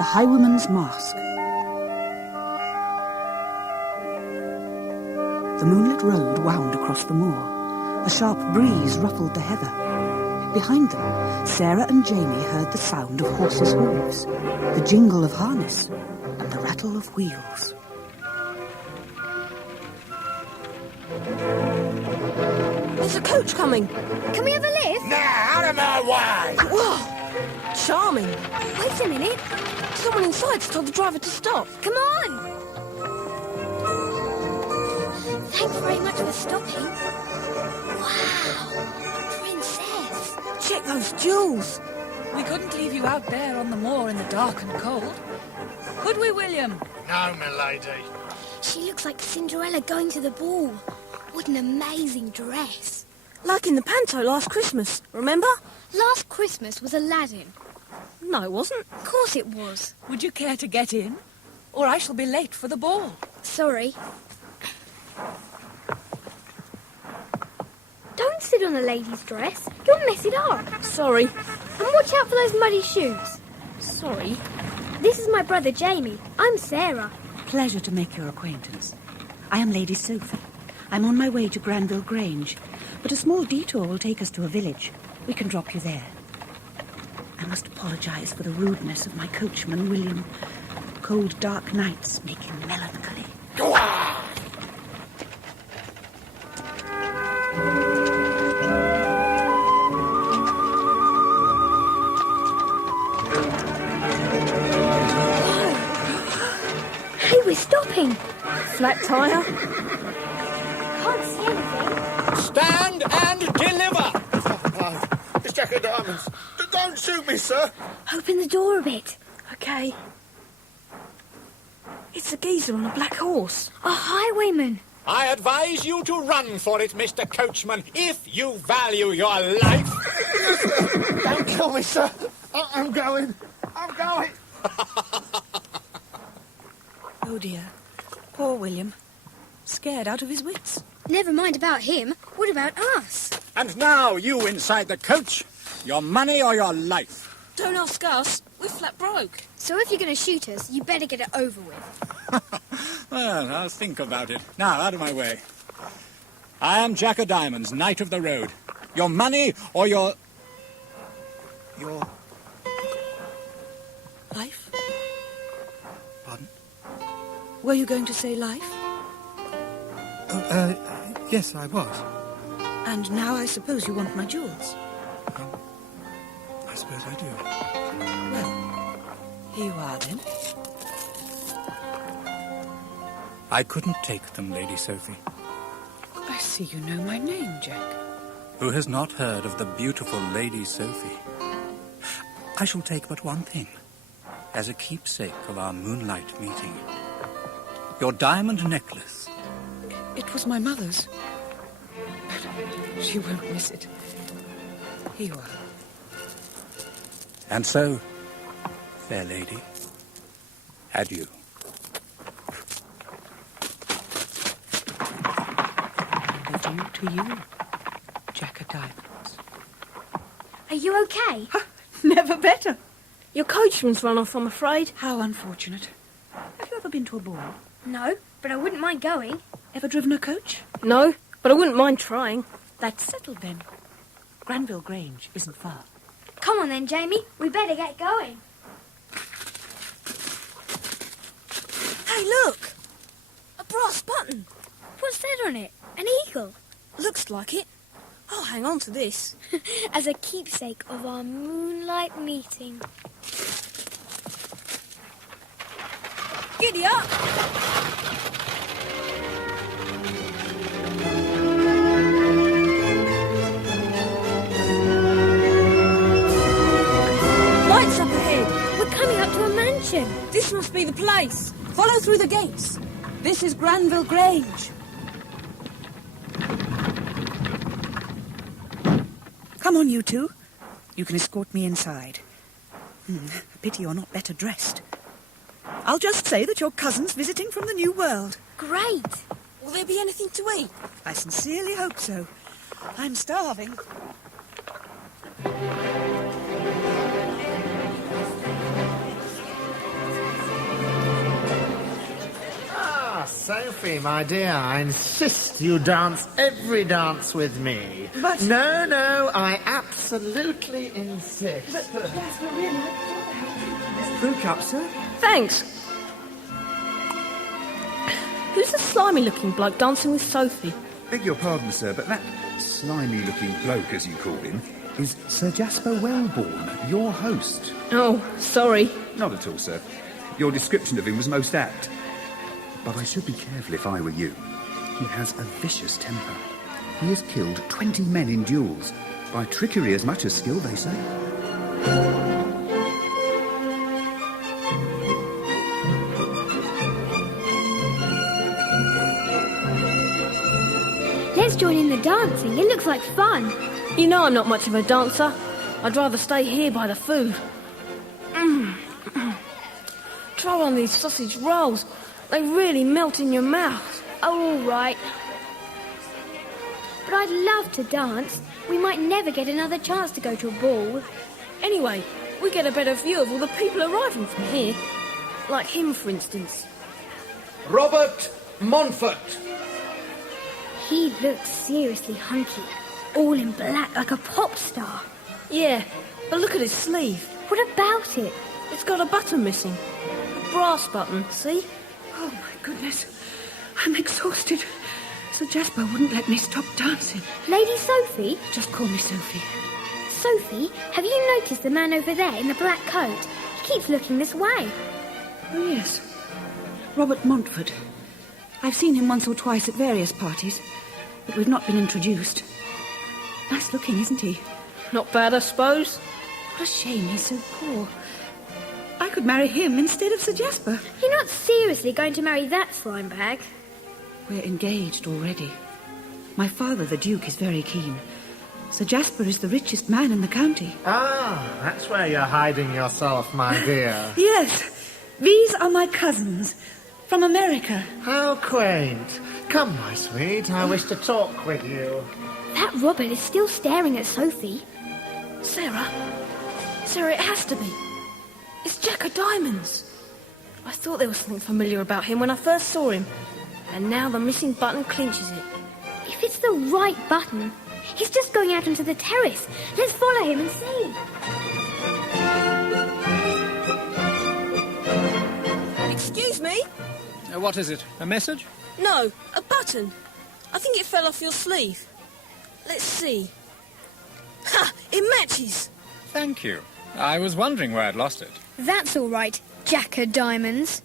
The Highwayman's Mask. The moonlit road wound across the moor. A sharp breeze ruffled the heather. Behind them, Sarah and Jamie heard the sound of horses' hooves, the jingle of harness, and the rattle of wheels. There's a coach coming. Can we have a lift? Now, out of my way! Whoa! Charming. Wait a minute. Someone inside's told the driver to stop. Come on! Thanks very much for stopping. Wow! A princess! Check those jewels. We couldn't leave you out there on the moor in the dark and cold. Could we, William? No, milady. She looks like Cinderella going to the ball. What an amazing dress. Like in the panto last Christmas, remember? Last Christmas was Aladdin. No, it wasn't. Of course it was. Would you care to get in? Or I shall be late for the ball. Sorry. Don't sit on a lady's dress. You'll mess it up. Sorry. And watch out for those muddy shoes. Sorry. This is my brother Jamie. I'm Sarah. Pleasure to make your acquaintance. I am Lady Sophie. I'm on my way to Granville Grange, but a small detour will take us to a village. We can drop you there. I must apologize for the rudeness of my coachman, William. Cold, dark nights make him melancholy. Go on! Hey, we're stopping. Flat tyre. Can't see anything. Stand and deliver! It's Jack of Diamonds. Don't shoot me, sir. Open the door a bit. Okay. It's a geezer on a black horse. A highwayman. I advise you to run for it, Mr. Coachman, if you value your life. Don't kill me, sir. I'm going. I'm going. Oh, dear. Poor William. Scared out of his wits. Never mind about him. What about us? And now, you inside the coach. Your money or your life. Don't ask us. We're flat broke. So if you're going to shoot us, you better get it over with. Well, I'll think about it. Now, out of my way. I am Jack of Diamonds, Knight of the Road. Your money or your... Life? Pardon? Were you going to say life? Yes, I was. And now I suppose you want my jewels. I suppose I do. Well, here you are then. I couldn't take them, Lady Sophie. I see you know my name, Jack. Who has not heard of the beautiful Lady Sophie? I shall take but one thing, as a keepsake of our moonlight meeting. Your diamond necklace. It was my mother's. But she won't miss it. Here you are. And so, fair lady, adieu. Adieu to you, Jack of Diamonds. Are you okay? Never better. Your coachman's run off, I'm afraid. How unfortunate. Have you ever been to a ball? No, but I wouldn't mind going. Ever driven a coach? No, but I wouldn't mind trying. That's settled then. Granville Grange isn't far. Come on then, Jamie. We better get going. Hey, look! A brass button. What's that on it? An eagle? Looks like it. I'll hang on to this. As a keepsake of our moonlight meeting. Giddy up! Lights up ahead. We're coming up to a mansion. This must be the place. Follow through the gates. This is Granville Grange. Come on, you two. You can escort me inside. Pity you're not better dressed. I'll just say that your cousin's visiting from the New World. Great. Will there be anything to eat? I sincerely hope so. I'm starving. Sophie, my dear, I insist you dance every dance with me. But... No, I absolutely insist. But Jasper, really, Fruit cup, sir? Thanks. Who's the slimy-looking bloke dancing with Sophie? Beg your pardon, sir, but that slimy-looking bloke, as you call him, is Sir Jasper Wellborn, your host. Oh, sorry. Not at all, sir. Your description of him was most apt. But I should be careful if I were you. He has a vicious temper. He has killed 20 men in duels. By trickery as much as skill, they say. Let's join in the dancing. It looks like fun. You know I'm not much of a dancer. I'd rather stay here by the food. Try one of these sausage rolls. They really melt in your mouth. Oh, all right. But I'd love to dance. We might never get another chance to go to a ball. Anyway, we get a better view of all the people arriving from here. Like him, for instance. Robert Montfort. He looks seriously hunky. All in black like a pop star. Yeah, but look at his sleeve. What about it? It's got a button missing. A brass button, see? Oh, my goodness. I'm exhausted. Sir Jasper wouldn't let me stop dancing. Lady Sophie? Just call me Sophie. Sophie, have you noticed the man over there in the black coat? He keeps looking this way. Oh, yes. Robert Montfort. I've seen him once or twice at various parties, but we've not been introduced. Nice looking, isn't he? Not bad, I suppose. What a shame he's so poor. I could marry him instead of Sir Jasper. You're not seriously going to marry that slime bag? We're engaged already. My father, the Duke, is very keen. Sir Jasper is the richest man in the county. Ah, that's where you're hiding yourself, my dear. Yes, these are my cousins from America. How quaint. Come, my sweet, I wish to talk with you. That Robert is still staring at Sophie. Sarah, it has to be. It's Jack of Diamonds. I thought there was something familiar about him when I first saw him. And now the missing button clinches it. If it's the right button, he's just going out onto the terrace. Let's follow him and see. Excuse me? What is it? A message? No, a button. I think it fell off your sleeve. Let's see. Ha! It matches! Thank you. I was wondering where I'd lost it. That's all right, Jack of Diamonds.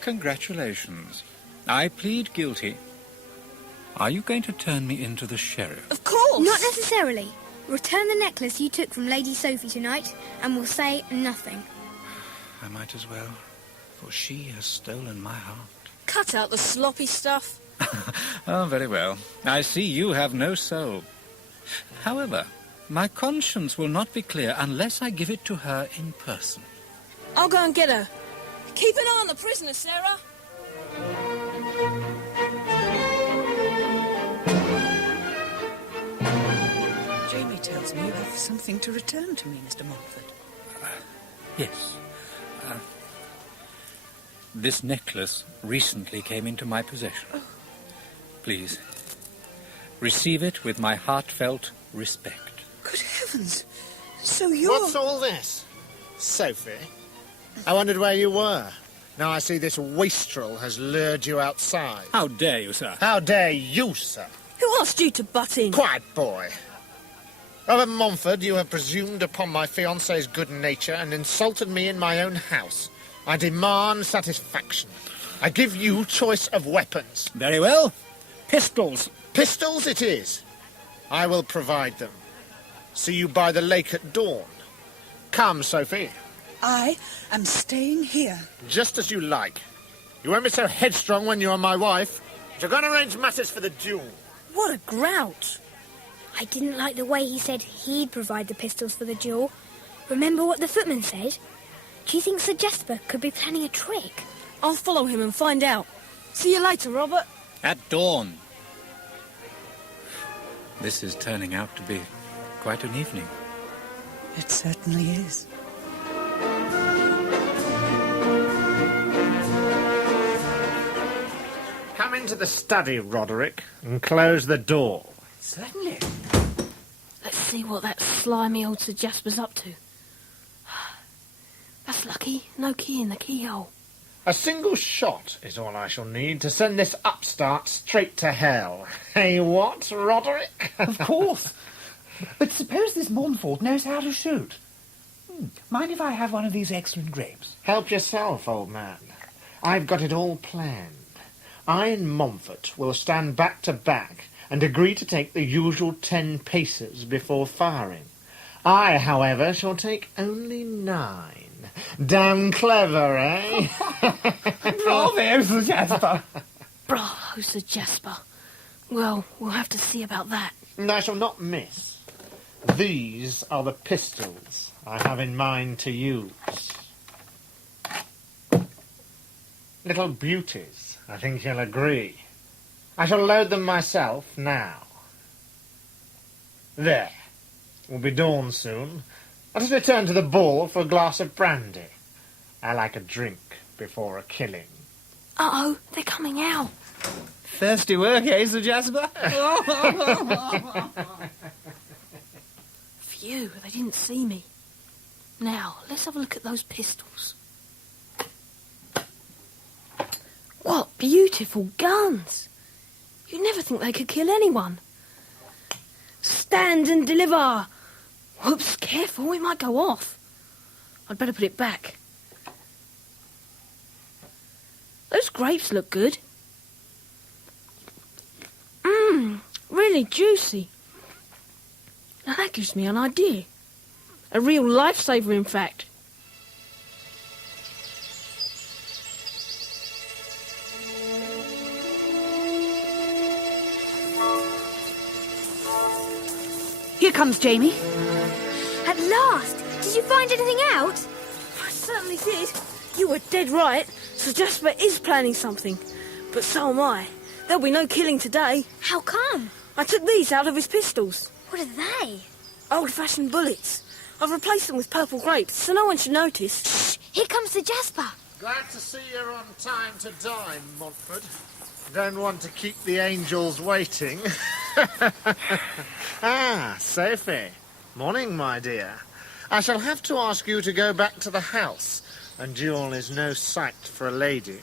Congratulations. I plead guilty. Are you going to turn me into the sheriff? Of course! Not necessarily. Return the necklace you took from Lady Sophie tonight, and we'll say nothing. I might as well, for she has stolen my heart. Cut out the sloppy stuff. Oh, very well. I see you have no soul. However, my conscience will not be clear unless I give it to her in person. I'll go and get her. Keep an eye on the prisoner, Sarah. Jamie tells me you have something to return to me, Mr. Montfort. Yes. This necklace recently came into my possession. Please, receive it with my heartfelt respect. Good heavens! So you're... What's all this? Sophie? I wondered where you were. Now I see this wastrel has lured you outside. How dare you, sir? How dare you, sir? Who asked you to butt in? Quiet, boy. Robert Montfort, you have presumed upon my fiancée's good nature and insulted me in my own house. I demand satisfaction. I give you choice of weapons. Very well. Pistols. Pistols it is. I will provide them. See you by the lake at dawn. Come, Sophie. I am staying here. Just as you like. You won't be so headstrong when you're my wife. If you're going to arrange matters for the duel. What a grouch. I didn't like the way he said he'd provide the pistols for the duel. Remember what the footman said? Do you think Sir Jasper could be planning a trick? I'll follow him and find out. See you later, Robert. At dawn. This is turning out to be quite an evening. It certainly is. Come into the study, Roderick, and close the door. Certainly. Let's see what that slimy old Sir Jasper's up to. That's lucky. No key in the keyhole. A single shot is all I shall need to send this upstart straight to hell. Hey, what, Roderick? Of course. But suppose this Montfort knows how to shoot. Mind if I have one of these excellent grapes? Help yourself, old man. I've got it all planned. I and Montfort will stand back to back and agree to take the usual 10 paces before firing. I, however, shall take only 9. Damn clever, eh? Bravo, Sir Jasper. Bravo, Sir Jasper. Well, we'll have to see about that. I shall not miss. These are the pistols I have in mind to use. Little beauties, I think you'll agree. I shall load them myself now. There. It will be dawn soon. Let us return to the ball for a glass of brandy. I like a drink before a killing. Uh-oh, they're coming out. Thirsty work, eh, Sir Jasper? Phew, they didn't see me. Now, let's have a look at those pistols. What beautiful guns! You'd never think they could kill anyone. Stand and deliver! Whoops, careful, it might go off. I'd better put it back. Those grapes look good. Really juicy. Now that gives me an idea. A real lifesaver, in fact. Here comes Jamie. At last! Did you find anything out? I certainly did. You were dead right. Sir Jasper is planning something. But so am I. There'll be no killing today. How come? I took these out of his pistols. What are they? Old-fashioned bullets. I've replaced them with purple grapes, so no one should notice. Shh! Here comes Sir Jasper. Glad to see you're on time to dine, Montfort. Don't want to keep the angels waiting. Ah, Sophie. Morning, my dear. I shall have to ask you to go back to the house. A duel is no sight for a lady.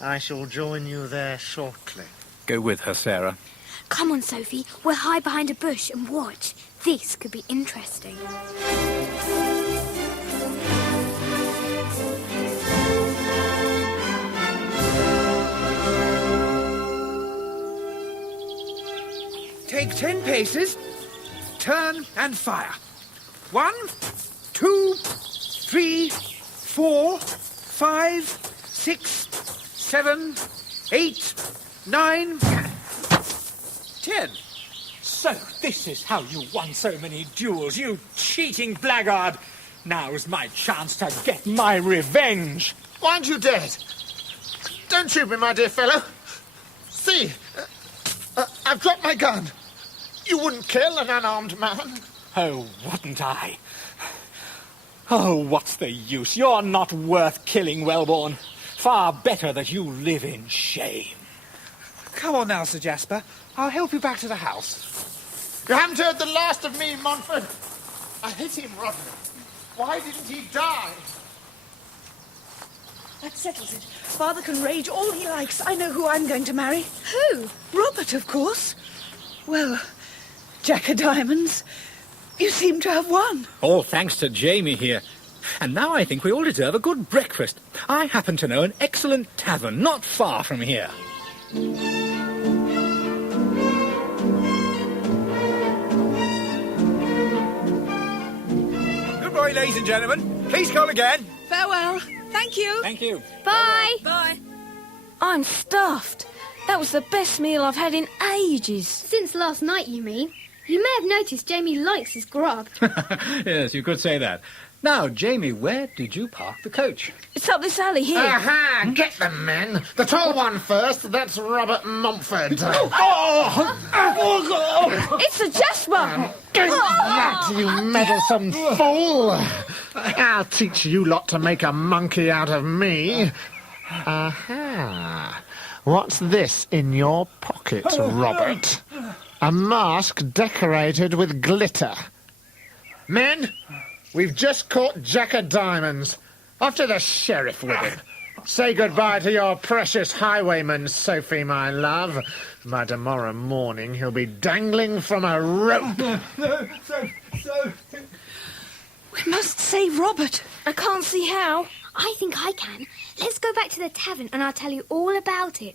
I shall join you there shortly. Go with her, Sarah. Come on, Sophie. We'll hide behind a bush and watch. This could be interesting. Take 10 paces, turn and fire. 1, 2, 3, 4, 5, 6, 7, 8, 9, 10. So, this is how you won so many duels, you cheating blackguard. Now's my chance to get my revenge. Why aren't you dead? Don't shoot me, my dear fellow. See, I've dropped my gun. You wouldn't kill an unarmed man. Oh, wouldn't I? Oh, what's the use? You're not worth killing, Wellborn. Far better that you live in shame. Come on now, Sir Jasper. I'll help you back to the house. You haven't heard the last of me, Montfort. I hit him, Roderick. Why didn't he die? That settles it. Father can rage all he likes. I know who I'm going to marry. Who? Robert, of course. Well, Jack of Diamonds, you seem to have won. All thanks to Jamie here. And now I think we all deserve a good breakfast. I happen to know an excellent tavern not far from here. Good boy, ladies and gentlemen. Please call again. Farewell. Thank you. Thank you. Bye. Bye. I'm stuffed. That was the best meal I've had in ages. Since last night, you mean? You may have noticed Jamie likes his grub. Yes, you could say that. Now, Jamie, where did you park the coach? It's up this alley here. Aha! Get them, men. The tall one first. That's Robert Montfort. It's a Jasper! Drink that, you meddlesome fool! I'll teach you lot to make a monkey out of me. Aha! What's this in your pocket, Robert? A mask decorated with glitter. Men, we've just caught Jack of Diamonds. Off to the sheriff with him. Say goodbye to your precious highwayman, Sophie, my love. By tomorrow morning, he'll be dangling from a rope. No, so... We must save Robert. I can't see how. I think I can. Let's go back to the tavern and I'll tell you all about it.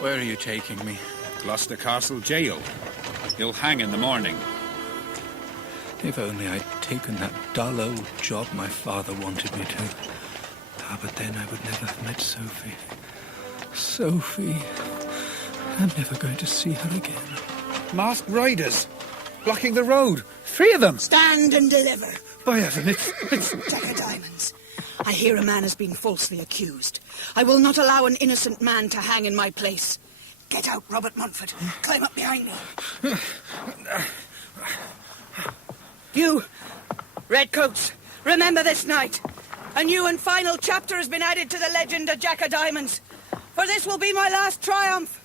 Where are you taking me? Gloucester Castle jail. You'll hang in the morning. If only I'd taken that dull old job my father wanted me to. Ah, but then I would never have met Sophie. Sophie. I'm never going to see her again. Masked riders. Blocking the road. 3 of them. Stand and deliver. By heaven, it's... Jack of Diamonds. I hear a man has been falsely accused. I will not allow an innocent man to hang in my place. Get out, Robert Montfort. Climb up behind me. You, redcoats, remember this night. A new and final chapter has been added to the legend of Jack of Diamonds. For this will be my last triumph.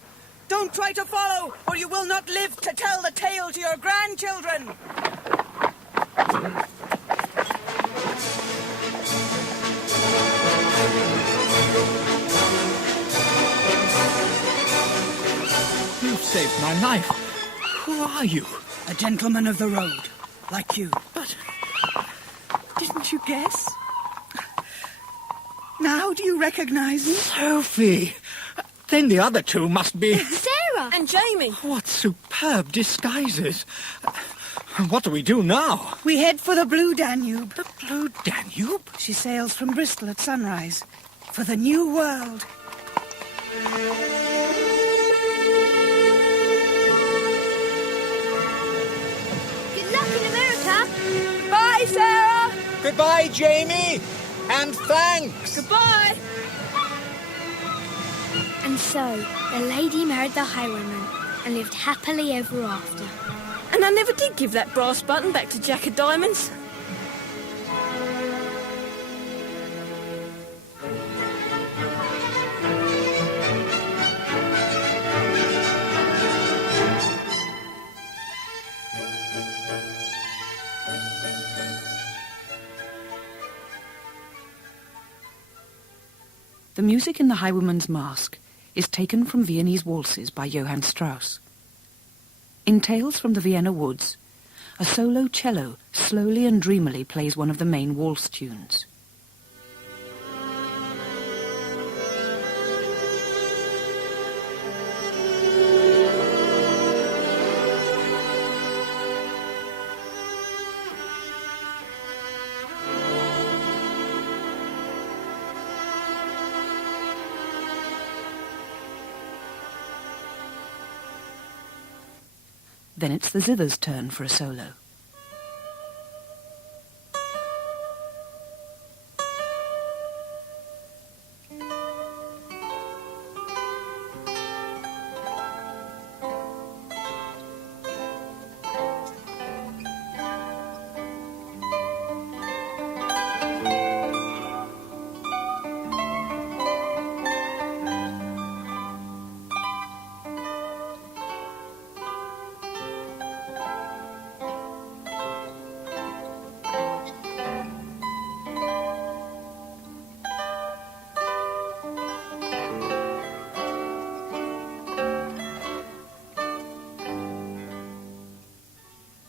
Don't try to follow, or you will not live to tell the tale to your grandchildren. You've saved my life. Who are you? A gentleman of the road, like you. But Didn't you guess? Now do you recognize me? Sophie! Then the other two must be... Sarah! And Jamie. What superb disguises. What do we do now? We head for the Blue Danube. The Blue Danube? She sails from Bristol at sunrise. For the New World. Good luck in America! Bye, Sarah! Goodbye, Jamie! And thanks! Goodbye. And so, the lady married the highwayman and lived happily ever after. And I never did give that brass button back to Jack of Diamonds. The music in The Highwayman's Mask is taken from Viennese waltzes by Johann Strauss. In Tales from the Vienna Woods, a solo cello slowly and dreamily plays one of the main waltz tunes. Then it's the zither's turn for a solo.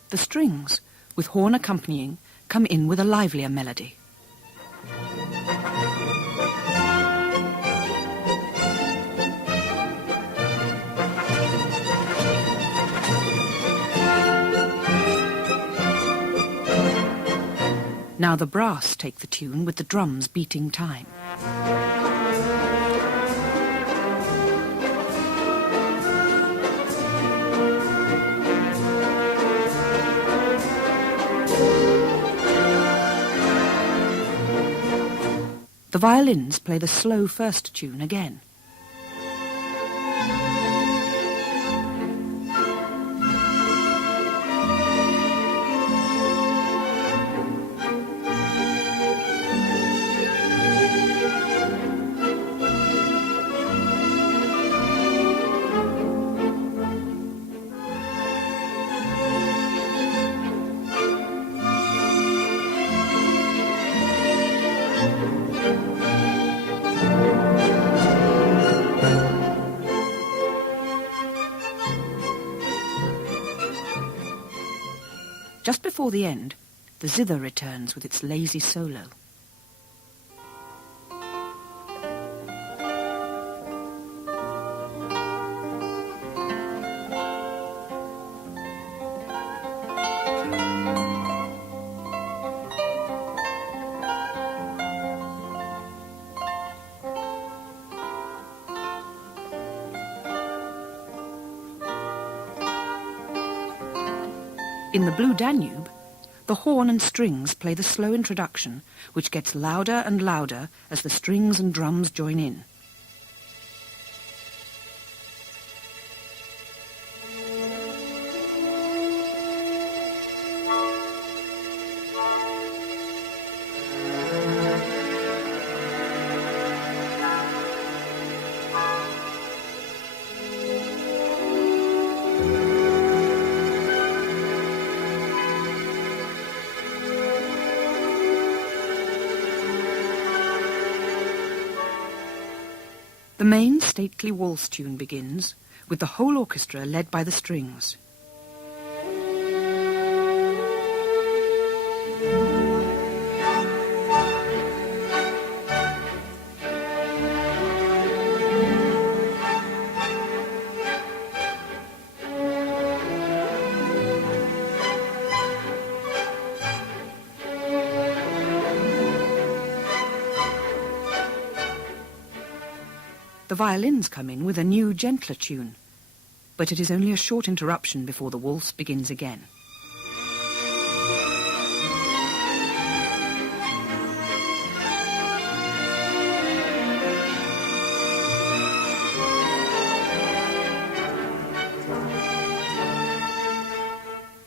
The strings, with horn accompanying, come in with a livelier melody. Now the brass take the tune with the drums beating time. The violins play the slow first tune again. before the end, the zither returns with its lazy solo. In the Blue Danube, the horn and strings play the slow introduction, which gets louder and louder as the strings and drums join in. The main stately waltz tune begins, with the whole orchestra led by the strings. The violins come in with a new, gentler tune, but it is only a short interruption before the waltz begins again.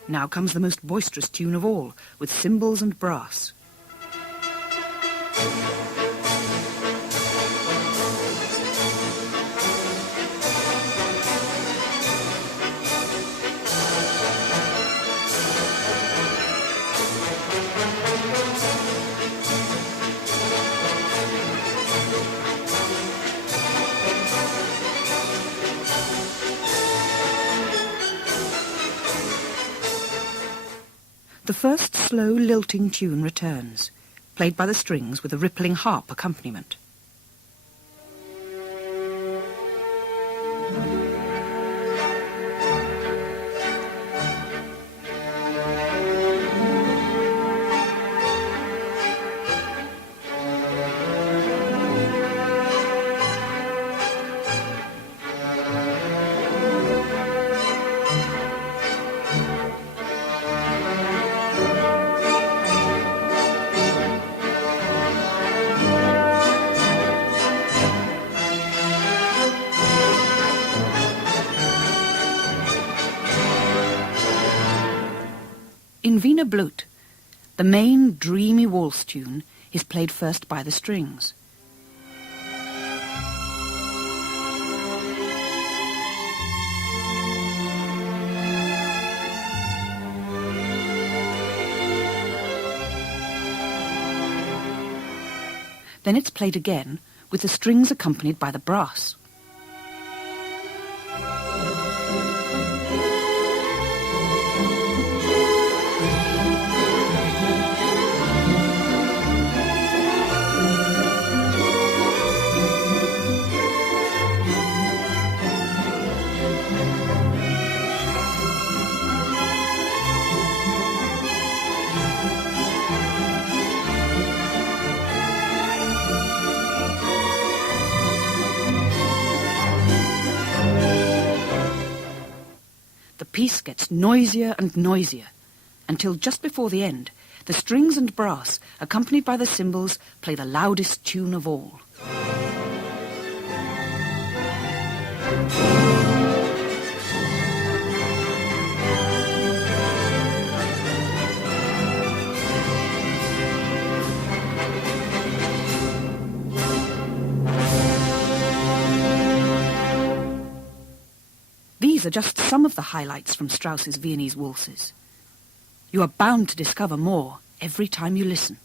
Now comes the most boisterous tune of all, with cymbals and brass. The first slow, lilting tune returns, played by the strings with a rippling harp accompaniment. In Wiener Blut, the main dreamy waltz tune is played first by the strings. Then it's played again with the strings accompanied by the brass. The piece gets noisier and noisier, until just before the end, the strings and brass, accompanied by the cymbals, play the loudest tune of all. These are just some of the highlights from Strauss's Viennese waltzes. You are bound to discover more every time you listen.